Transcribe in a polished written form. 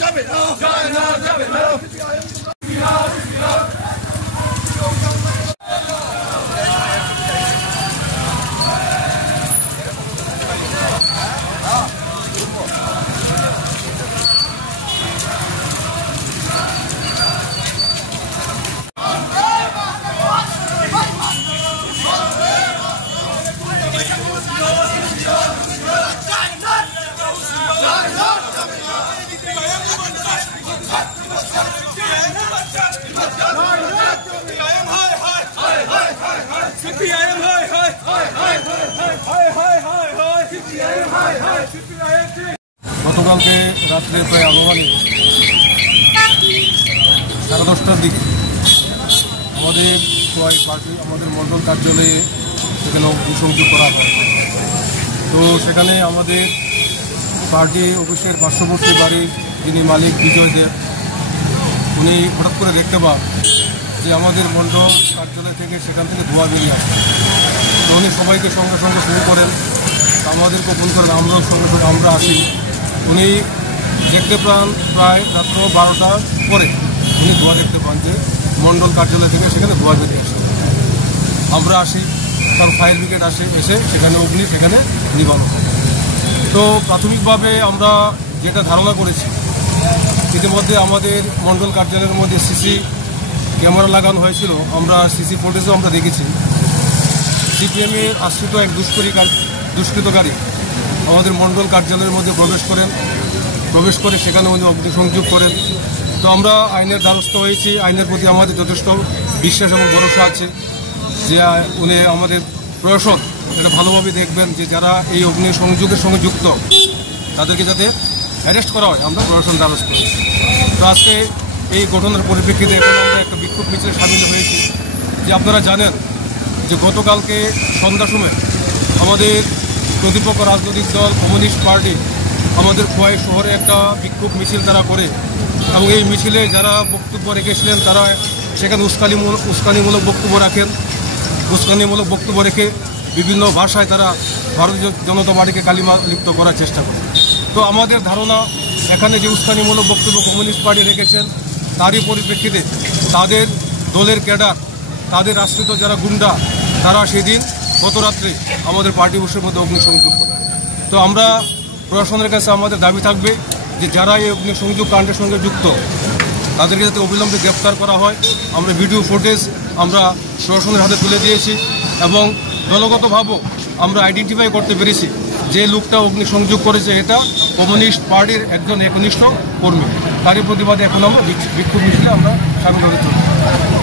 যাবে না, যাবে না। গতকালকে রাত্রে প্রায় আনুমানিক 10:30টার দিকে আমাদের পার্টি আমাদের মণ্ডল কার্যালয়ে সেখানে অগ্নিসংযোগ করা হয়। তো সেখানে আমাদের পার্টি অফিসের পার্শ্ববর্তী বাড়ির যিনি মালিক বিজয় দেব, উনি হঠাৎ করে দেখতে পান যে আমাদের মণ্ডল কার্যালয় থেকে সেখান থেকে ধোঁয়া বেরিয়ে আসে। তো উনি সবাইকে সঙ্গে সঙ্গে শুরু করেন, আমাদেরকে ফোন করেন, আমরাও সঙ্গে সঙ্গে আমরা আসি। উনি দেখতে পান প্রায় রাত্র 12টার পরে উনি ধোঁয়া দেখতে পান যে মণ্ডল কার্যালয় থেকে সেখানে ধোঁয়া বেরিয়ে আসে। আমরা আসি, কারণ ফায়ার ব্রিগেড আসে, এসে সেখানে অগ্নি সেখানে নিবারণ হয়। তো প্রাথমিকভাবে আমরা যেটা ধারণা করেছি, ইতিমধ্যে আমাদের মণ্ডল কার্যালয়ের মধ্যে সিসি ক্যামেরা লাগানো হয়েছিল, আমরা সিসি ফুটেজও আমরা দেখেছি। সিপিএমের আশ্রিত এক দুষ্কৃতকারী আমাদের মণ্ডল কার্যালয়ের মধ্যে প্রবেশ করে সেখানে উনি অগ্নিসংযোগ করেন। তো আমরা আইনের দ্বারস্থ হয়েছি, আইনের প্রতি আমাদের যথেষ্ট বিশ্বাস এবং ভরসা আছে যে উনি আমাদের প্রশাসন এটা ভালোভাবে দেখবেন যে যারা এই অগ্নিসংযোগের সঙ্গে যুক্ত তাদেরকে যাতে অ্যারেস্ট করা হয়, আমরা প্রশাসন দ্বারস্থ হয়েছি। তো আজকে এই ঘটনার পরিপ্রেক্ষিতে এখন আমরা একটা বিক্ষোভ মিছিলে সামিল হয়েছি। যে আপনারা জানেন যে গতকালকে সন্ধ্যার সময় আমাদের প্রতিপক্ষ রাজনৈতিক দল কমিউনিস্ট পার্টি আমাদের খোয়াই শহরে একটা বিক্ষোভ মিছিল তারা করে, এবং এই মিছিলে যারা বক্তব্য রেখেছিলেন তারা সেখানে উস্কানিমূলক বক্তব্য রাখেন। উস্কানিমূলক বক্তব্য রেখে বিভিন্ন ভাষায় তারা ভারতীয় জনতা পার্টিকে কালিমা লিপ্ত করার চেষ্টা করে। তো আমাদের ধারণা এখানে যে উস্কানিমূলক বক্তব্য কমিউনিস্ট পার্টি রেখেছেন তারই পরিপ্রেক্ষিতে তাদের দলের ক্যাডার, তাদের আশ্রিত যারা গুন্ডা, তারা সেদিন গত রাত্রে আমাদের পার্টি অফিসের মধ্যে অগ্নিসংযোগ করে। তো আমরা প্রশাসনের কাছে আমাদের দাবি থাকবে যে যারা এই অগ্নিসংযোগ কাণ্ডের সঙ্গে যুক্ত তাদেরকে যাতে অবিলম্বে গ্রেপ্তার করা হয়। আমরা ভিডিও ফুটেজ আমরা প্রশাসনের হাতে তুলে দিয়েছি এবং দলগতভাবেও আমরা আইডেন্টিফাই করতে পেরেছি যে লোকটা অগ্নিসংযোগ করেছে এটা কমিউনিস্ট পার্টির একজন একনিষ্ঠ কর্মী। তারই প্রতিবাদে এখন আমরা বিক্ষোভ মিছিলে আমরা সামিল হতে চলেছি।